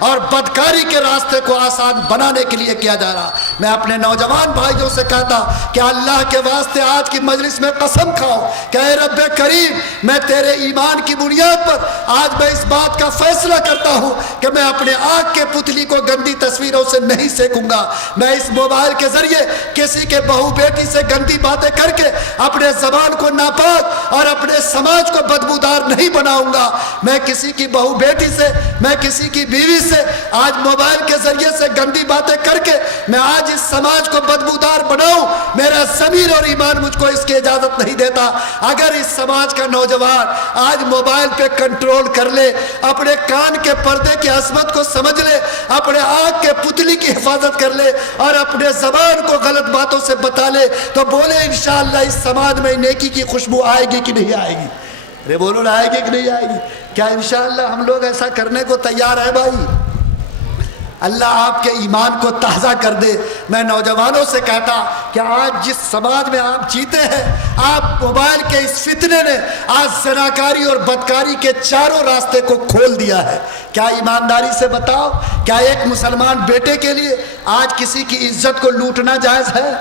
اور بدکاری کے راستے کو آسان بنانے کے لیے کیا جا رہا۔ میں اپنے نوجوان بھائیوں سے کہتا کہ اللہ کے واسطے آج کی مجلس میں قسم کھاؤ کہ اے رب کریم، میں تیرے ایمان کی بنیاد پر آج میں اس بات کا فیصلہ کرتا ہوں کہ میں اپنے آنکھ کے پتلی کو گندی تصویروں سے نہیں سیکوں گا۔ میں اس موبائل کے ذریعے کسی کے بہو بیٹی سے گندی باتیں کر کے اپنے زبان کو ناپاک اور اپنے سماج کو بدبودار نہیں بناؤں گا۔ میں کسی کی بہو بیٹی سے، میں کسی کی بیوی سے آج موبائل کے ذریعے سے گندی باتیں کر کے میں آج اس سماج کو بدبودار بناؤں، میرا ضمیر اور ایمان مجھ کو اس کی اجازت نہیں دیتا۔ اگر اس سماج کا نوجوان آج موبائل پہ کنٹرول کر لے، اپنے کان کے پردے کی عظمت کو سمجھ لے، اپنے آنکھ کے پتلی کی حفاظت کر لے اور اپنے زبان کو غلط باتوں سے بتا لے، تو بولے انشاءاللہ اس سماج میں نیکی کی خوشبو آئے گی کہ نہیں آئے گی؟ رے بولو نا، آئے گی کہ نہیں آئے گی؟ کیا انشاءاللہ ہم لوگ ایسا کرنے کو تیار ہیں بھائی؟ اللہ آپ کے ایمان کو تازہ کر دے۔ میں نوجوانوں سے کہتا کہ آج جس سماج میں آپ جیتے ہیں، آپ موبائل کے اس فتنے نے آج زناکاری اور بدکاری کے چاروں راستے کو کھول دیا ہے۔ کیا ایمانداری سے بتاؤ، کیا ایک مسلمان بیٹے کے لیے آج کسی کی عزت کو لوٹنا جائز ہے؟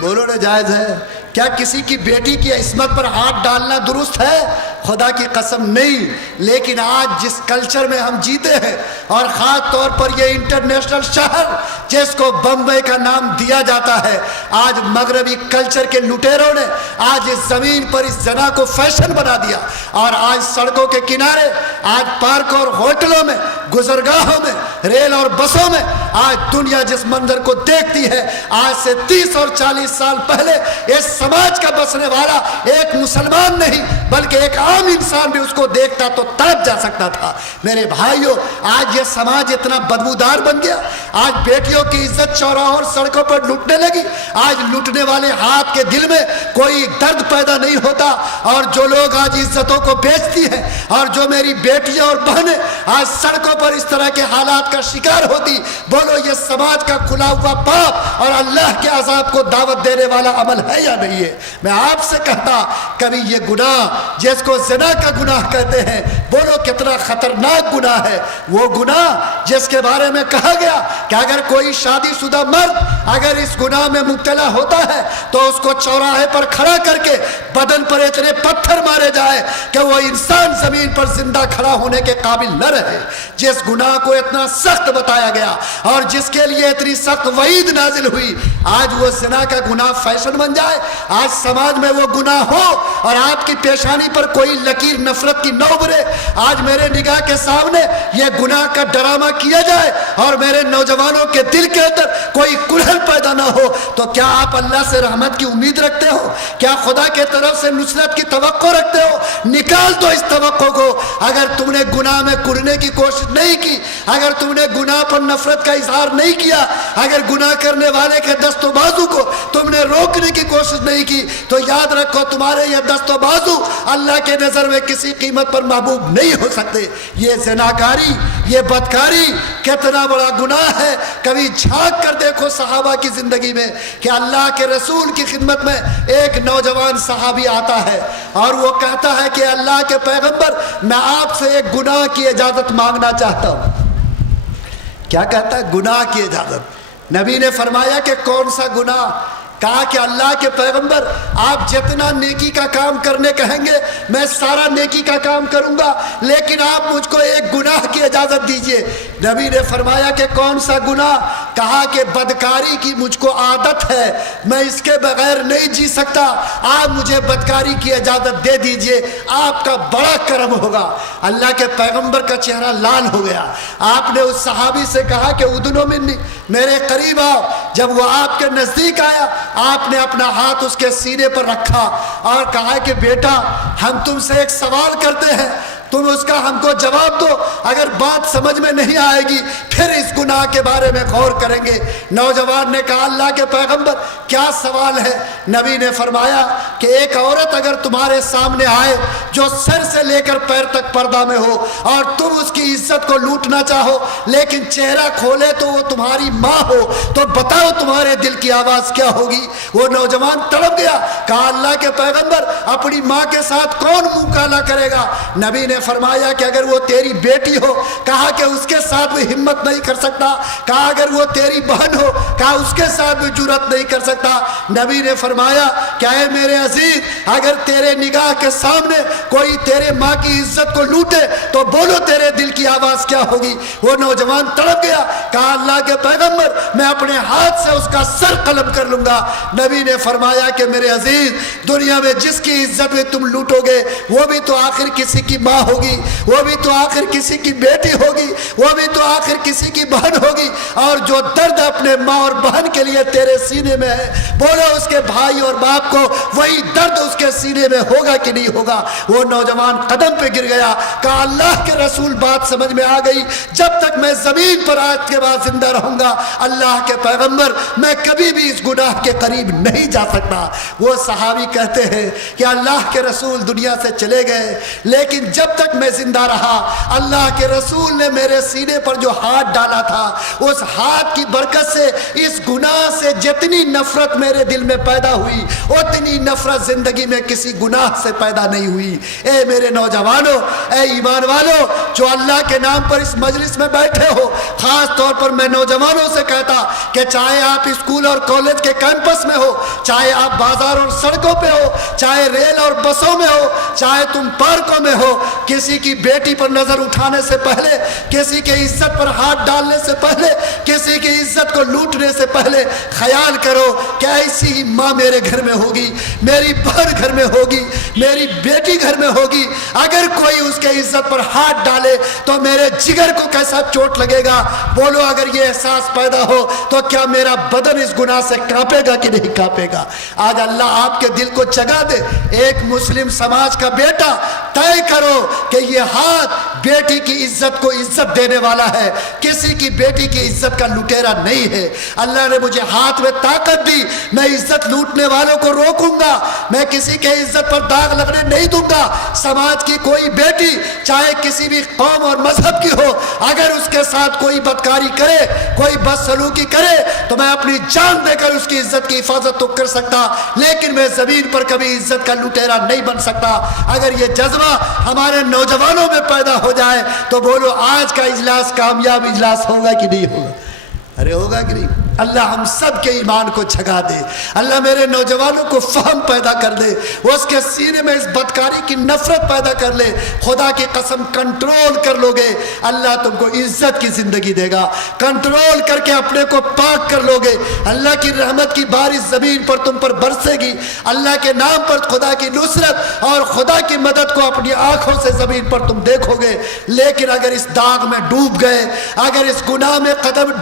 بولو نا، جائز ہے؟ کیا کسی کی بیٹی کی عصمت پر ہاتھ ڈالنا درست ہے؟ خدا کی قسم نہیں۔ لیکن آج جس کلچر میں ہم جیتے ہیں، اور خاص طور پر یہ انٹرنیشنل شہر جس کو بمبئی کا نام دیا جاتا ہے، آج مغربی کلچر کے لٹیروں نے آج اس زمین پر اس زنا کو فیشن بنا دیا، اور آج سڑکوں کے کنارے، آج پارک اور ہوٹلوں میں، گزرگاہوں میں، ریل اور بسوں میں آج دنیا جس منظر کو دیکھتی ہے، آج سے 30 اور 40 سال پہلے اس سماج کا بسنے والا ایک مسلمان نہیں بلکہ ایک عام انسان بھی اس کو دیکھتا تو تڑپ جا سکتا تھا۔ میرے بھائیوں، آج یہ سماج اتنا بدبودار بن گیا، آج بیٹیوں کی عزت چوراہوں اور سڑکوں پر لوٹنے لگی۔ آج لوٹنے والے ہاتھ کے دل میں کوئی درد پیدا نہیں ہوتا، اور جو لوگ آج عزتوں کو بیچتی ہیں، اور جو میری بیٹیاں اور بہنیں آج سڑکوں پر اس طرح کے حالات کا شکار ہوتی، بولو یہ سماج کا کھلا ہوا پاپ اور اللہ کے عذاب کو دعوت دینے والا عمل ہے یا نہیں ہے؟ میں آپ سے کہتا، کبھی یہ گناہ جس کو زنا کا گناہ کہتے ہیں، بولو کتنا خطرناک گناہ ہے۔ وہ گناہ جس کے بارے میں کہا گیا کہ اگر کوئی شادی شدہ مرد اگر اس گناہ میں مبتلا ہوتا ہے تو اس کو چوراہے پر کھڑا کر کے بدن پر اتنے پتھر مارے جائے کہ وہ انسان زمین پر زندہ کھڑا ہونے کے قابل نہ رہے۔ جس گناہ کو اتنا سخت بتایا گیا اور جس کے لیے اتنی سخت وعید نازل ہوئی، آج وہ زنا کا گناہ فیشن بن جائے، آج سماج میں وہ گناہ ہو اور آپ کی پیشانی پر کوئی لکیر نفرت کی نہ ابھرے، آج میرے نگاہ کے سامنے یہ گناہ کا ڈرامہ کیا جائے اور میرے نوجوانوں کے دل کے اندر کوئی کلہل پیدا نہ ہو، تو کیا آپ اللہ سے رحمت کی امید رکھتے ہو؟ کیا خدا کے طرف سے نصرت کی توقع رکھتے ہو؟ نکال دو اس توقع کو۔ اگر تم نے گناہ میں کڑنے کی کوشش نہیں کی، اگر تم نے گناہ پر نفرت کا اظہار نہیں کیا، اگر گناہ کرنے والے کے دست و بازو کو تم نے روکنے کی کوشش نہیں کی، تو یاد رکھو تمہارے یہ دست و بازو اللہ کے نظر میں کسی قیمت پر محبوب نہیں ہو سکتے۔ یہ زناکاری، یہ بدکاری کتنا بڑا گناہ ہے۔ کبھی جھانک کر دیکھو صحابہ کی زندگی میں کہ اللہ کے رسول کی خدمت میں ایک نوجوان صحابی آتا ہے اور وہ کہتا ہے کہ اللہ کے پیغمبر، میں آپ سے ایک گناہ کی اجازت مانگنا چاہتا ہوں۔ کیا کہتا ہے؟ گناہ کی اجازت۔ نبی نے فرمایا کہ کون سا گناہ؟ کہا کہ اللہ کے پیغمبر، آپ جتنا نیکی کا کام کرنے کہیں گے میں سارا نیکی کا کام کروں گا، لیکن آپ مجھ کو ایک گناہ کی اجازت دیجئے۔ نبی نے فرمایا کہ کون سا گناہ؟ کہا کہ بدکاری کی مجھ کو عادت ہے، میں اس کے بغیر نہیں جی سکتا، آپ مجھے بدکاری کی اجازت دے دیجئے، آپ کا بڑا کرم ہوگا۔ اللہ کے پیغمبر کا چہرہ لال ہو گیا۔ آپ نے اس صحابی سے کہا کہ ادنو منی، میرے قریب آؤ۔ جب وہ آپ کے نزدیک آیا، آپ نے اپنا ہاتھ اس کے سینے پر رکھا اور کہا کہ بیٹا، ہم تم سے ایک سوال کرتے ہیں، تم اس کا ہم کو جواب دو، اگر بات سمجھ میں نہیں آئے گی پھر اس گناہ کے بارے میں غور کریں گے۔ نوجوان نے کہا اللہ کے پیغمبر کیا سوال ہے؟ نبی نے فرمایا کہ ایک عورت اگر تمہارے سامنے آئے جو سر سے لے کر پیر تک پردہ میں ہو اور تم اس کی عزت کو لوٹنا چاہو لیکن چہرہ کھولے تو وہ تمہاری ماں ہو تو بتاؤ تمہارے دل کی آواز کیا ہوگی؟ وہ نوجوان تڑپ گیا، کہا اللہ کے پیغمبر اپنی ماں کے ساتھ کون منہ کالا کرے گا؟ نبی نے فرمایا کہ اگر وہ تیری بیٹی ہو، کہا کہ اس کے ساتھ بھی ہمت نہیں کر سکتا، کہا اگر وہ تیری بہن ہو، کہا اس کے ساتھ بھی جرأت نہیں کر سکتا۔ نبی نے فرمایا کہ اے میرے عزیز اگر تیرے نگاہ کے سامنے کوئی تیرے ماں کی عزت کو لوٹے تو بولو تیرے دل کی آواز کیا ہوگی؟ وہ نوجوان تڑپ گیا، کہا اللہ کے پیغمبر میں اپنے ہاتھ سے اس کا سر قلم کر لوں گا۔ نبی نے فرمایا کہ میرے عزیز دنیا میں جس کی عزت میں تم لوٹو گے وہ بھی تو آخر کسی کی ماں ہوگی، وہ بھی تو آخر کسی کی بیٹی ہوگی، وہ بھی تو آخر کسی کی بہن ہوگی، اور جو درد اپنے ماں اور بہن کے لیے تیرے سینے میں ہے بولو اس کے بھائی اور باپ کو وہی درد اس کے سینے میں ہوگا کہ نہیں ہوگا؟ وہ نوجوان قدم پہ گر گیا، کہا اللہ کے رسول بات سمجھ میں آ گئی، جب تک میں زمین پر آج کے بعد زندہ رہوں گا اللہ کے پیغمبر میں کبھی بھی اس گناہ کے قریب نہیں جا سکتا۔ وہ صحابی کہتے ہیں کہ اللہ کے رسول دنیا سے چلے گئے لیکن جب تک میں زندہ رہا اللہ کے رسول نے میرے سینے پر جو ہاتھ ڈالا تھا اس ہاتھ کی برکت سے اس گناہ سے جتنی نفرت میرے دل میں پیدا ہوئی اتنی نفرت زندگی میں کسی گناہ سے پیدا نہیں ہوئی۔ اے میرے نوجوانوں، اے ایمان والو جو اللہ کے نام پر اس مجلس میں بیٹھے ہو، خاص طور پر میں نوجوانوں سے کہتا کہ چاہے آپ اسکول اور کالج کے کیمپس میں ہو، چاہے آپ بازار اور سڑکوں پہ ہو، چاہے ریل اور بسوں میں ہو، چاہے تم پارکوں میں ہو، کسی کی بیٹی پر نظر اٹھانے سے پہلے، کسی کے عزت پر ہاتھ ڈالنے سے پہلے، کسی کی عزت کو لوٹنے سے پہلے خیال کرو کہ ایسی ہی ماں میرے گھر میں ہوگی، میری بہن گھر میں ہوگی، میری بیٹی گھر میں ہوگی، اگر کوئی اس کے عزت پر ہاتھ ڈالے تو میرے جگر کو کیسا چوٹ لگے گا؟ بولو اگر یہ احساس پیدا ہو تو کیا میرا بدن اس گناہ سے کانپے گا کہ نہیں کانپے گا؟ آج اللہ آپ کے دل کو جگا دے۔ ایک مسلم سماج کا بیٹا طے کرو کہ یہ ہاتھ بیٹی کی عزت کو عزت دینے والا ہے، کسی کی بیٹی کی عزت کا لٹیرا نہیں ہے۔ اللہ نے مجھے ہاتھ میں طاقت دی، میں عزت لوٹنے والوں کو روکوں گا، میں کسی کے عزت پر داغ لگنے نہیں دوں گا۔ سماج کی کوئی بیٹی چاہے کسی بھی قوم اور مذہب کی ہو اگر اس کے ساتھ کوئی بدکاری کرے، کوئی بدسلوکی کرے تو میں اپنی جان دے کر اس کی عزت کی حفاظت تو کر سکتا لیکن میں زمین پر کبھی عزت کا لٹیرا نہیں بن سکتا۔ اگر یہ جذبہ ہمارے نوجوانوں میں پیدا ہو جائے تو بولو آج کا اجلاس کامیاب اجلاس ہوگا کہ نہیں ہوگا؟ ارے ہوگا کہ نہیں؟ اللہ ہم سب کے ایمان کو جھگا دے، اللہ میرے نوجوانوں کو فہم پیدا کر دے، وہ اس کے سینے میں اس بدکاری کی نفرت پیدا کر لے۔ خدا کی قسم کنٹرول کر لو گے اللہ تم کو عزت کی زندگی دے گا، کنٹرول کر کے اپنے کو پاک کر لو گے اللہ کی رحمت کی بارش زمین پر تم پر برسے گی، اللہ کے نام پر خدا کی نصرت اور خدا کی مدد کو اپنی آنکھوں سے زمین پر تم دیکھو گے۔ لیکن اگر اس داغ میں ڈوب گئے، اگر اس گناہ میں قدم